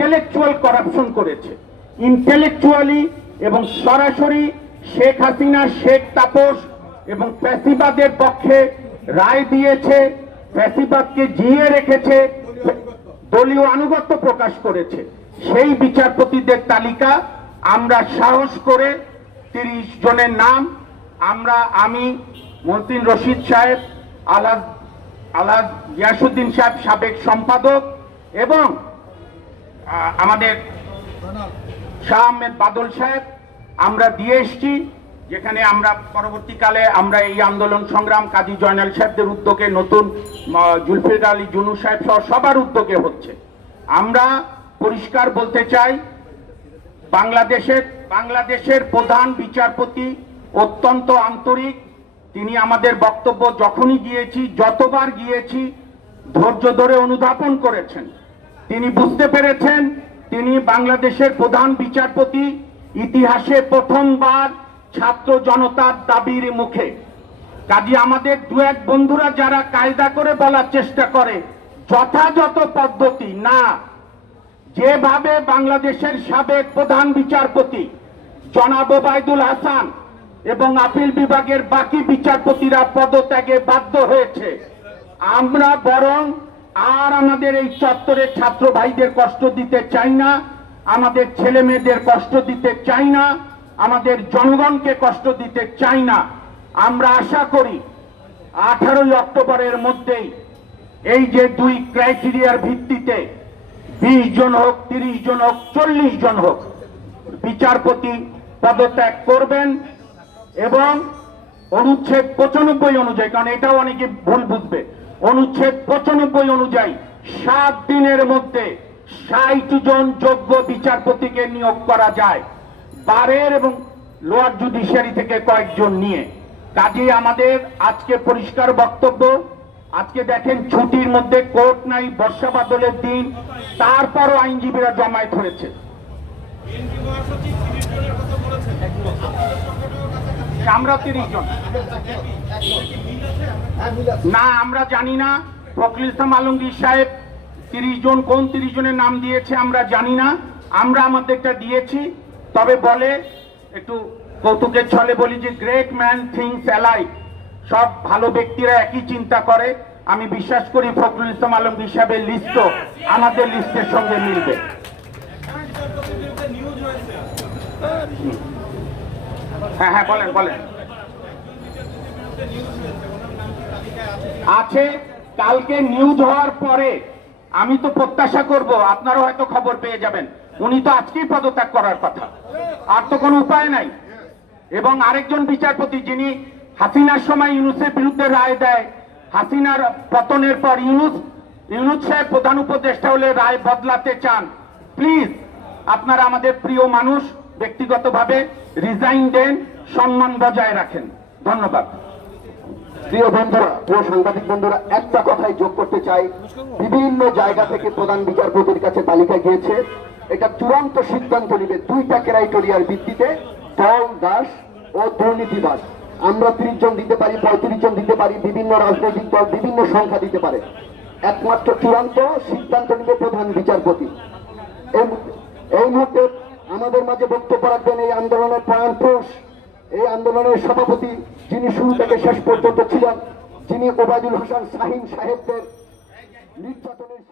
Intellectual corruption করেছে। Intellectually এবং সরাসরি শেখ হাসিনা, শেখ তাপস এবং ফ্যাসিবাদের পক্ষে রায় দিয়েছে, ফ্যাসিবাদকে জিয়ে রেখেছে, দলীয় আনুগত্য প্রকাশ করেছে। সেই বিচারপতিদের তালিকা আমরা সাহস করে তিরিশ জনের নাম আমরা, আমি মন্ত্রীন রশিদ সাহেব আলাদ আলাদ ইয়াসুদ্দিন সাহেব সাবেক সম্পাদক এবং আমাদের শাহ আহমেদ বাদল সাহেব আমরা দিয়ে এসছি যেখানে আমরা পরবর্তীকালে আমরা এই আন্দোলন সংগ্রাম কাজী জয়নাল সাহেবদের উদ্যোগে নতুন আহ, জুলফিকার আলী জুনু সাহেব সহ সবার উদ্যোগে হচ্ছে। আমরা পরিষ্কার বলতে চাই বাংলাদেশের বাংলাদেশের প্রধান বিচারপতি অত্যন্ত আন্তরিক তিনি আমাদের বক্তব্য যখনই গিয়েছি যতবার গিয়েছি ধৈর্য ধরে অনুধাবন করেছেন। তিনি বুঝতে পেরেছেন, তিনি বাংলাদেশের প্রধান বিচারপতি, ইতিহাসে প্রথমবার ছাত্র জনতার দাবির মুখে। কাজী আমাদের দু এক বন্ধুরা যারা কায়দা করে বলার চেষ্টা করে, যথাযথ পদ্ধতি না, যেভাবে বাংলাদেশের সাবেক প্রধান বিচারপতি জনাব ওবায়দুল হাসান এবং আপিল বিভাগের বাকি বিচারপতিরা পদত্যাগে বাধ্য হয়েছে, আমরা বরং আর আমাদের এই চত্বরের ছাত্র ভাইদের কষ্ট দিতে চাই না, আমাদের ছেলে মেয়েদের কষ্ট দিতে চাই না, আমাদের জনগণকে কষ্ট দিতে চাই না। আমরা আশা করি আঠারোই অক্টোবরের মধ্যেই এই যে দুই ক্রাইটেরিয়ার ভিত্তিতে বিশ জন হোক, তিরিশ জন হোক, চল্লিশ জন হোক, বিচারপতি পদত্যাগ করবেন এবং অনুচ্ছেদ পঁচানব্বই অনুযায়ী, কারণ এটাও অনেকে ভুল বুঝবে। অনুচ্ছেদ পঁচানব্বই অনুযায়ী সাত দিনের মধ্যে ষাট জন যোগ্য বিচারপতিকে নিয়োগ করা যায়। বারের এবং লোয়ার জুডিশিয়ারি থেকে কয়েকজন নিয়ে। কাজেই আমাদের আজকে পরিষ্কার বক্তব্য। আজকে দেখেন ছুটির মধ্যে কোর্ট নাই, বর্ষা বাদলের দিন, তারপরও আইনজীবীরা জমায়েত হয়েছে। আমরা তিরিশ জন। না, আমরা জানি না। ফখরুল আলমগীর সাহেব তিরিশ জন, কোন তিরিশ জনের নাম দিয়েছে আমরা জানি না। আমরা আমাদেরটা দিয়েছি। তবে বলে, একটু কৌতুকের ছলে বলি যে গ্রেট ম্যান থিংস অ্যালাইক সব ভালো ব্যক্তিরা একই চিন্তা করে। আমি বিশ্বাস করি ফখরুল ইসলাম আলমগীর সাহেবের লিস্টও আমাদের লিস্টের সঙ্গে মিলবে বিচারপতির বিরুদ্ধে নিউজ হয়েছে হ্যাঁ হ্যাঁ বলেন বলেন। আছে, কালকে নিউজ হওয়ার পরে আমি তো প্রত্যাশা করব আপনারা হয়তো খবর পেয়ে যাবেন। উনি তো আজকেই পদত্যাগ করার কথা। আর তো কোনো উপায় নাই। এবং আরেকজন বিচারপতি যিনি হাসিনার সময় ইউনুসের বিরুদ্ধে রায় দেয়, হাসিনার পতনের পর ইউনুস ইউনুস সাহেব প্রধান উপদেষ্টা হলে রায় বদলাতে চান। প্লিজ, আপনারা আমাদের প্রিয় মানুষ ব্যক্তিগতভাবে রিজাইন দেন সম্মান বজায় রাখেন। ধন্যবাদ। প্রিয় বন্ধুরা, প্রিয় সাংবাদিক বন্ধুরা, একটা কথাই যোগ করতে চাই। বিভিন্ন জায়গা থেকে প্রধান বিচারপতির কাছে তালিকা গিয়েছে। এটা চূড়ান্ত সিদ্ধান্ত নিবে দুইটা ক্রাইটেরিয়ার ভিত্তিতে, দল, দাস ও দুর্নীতিবাজ। আমরা ত্রিশ জন দিতে পারি, পঁয়ত্রিশ জন দিতে পারি, বিভিন্ন রাজনৈতিক দল, বিভিন্ন সংখ্যা দিতে পারে। একমাত্র চূড়ান্ত সিদ্ধান্ত নিবে প্রধান বিচারপতি। এই মুহূর্তে আমাদের মাঝে বক্তব্য রাখবেন এই আন্দোলনের প্রাণ পুরুষ। এই আন্দোলনের সভাপতি যিনি শুরু থেকে শেষ পর্যন্ত ছিলেন, যিনি ওবায়দুল হোসেন শাহিন সাহেবদের নির্যাতনের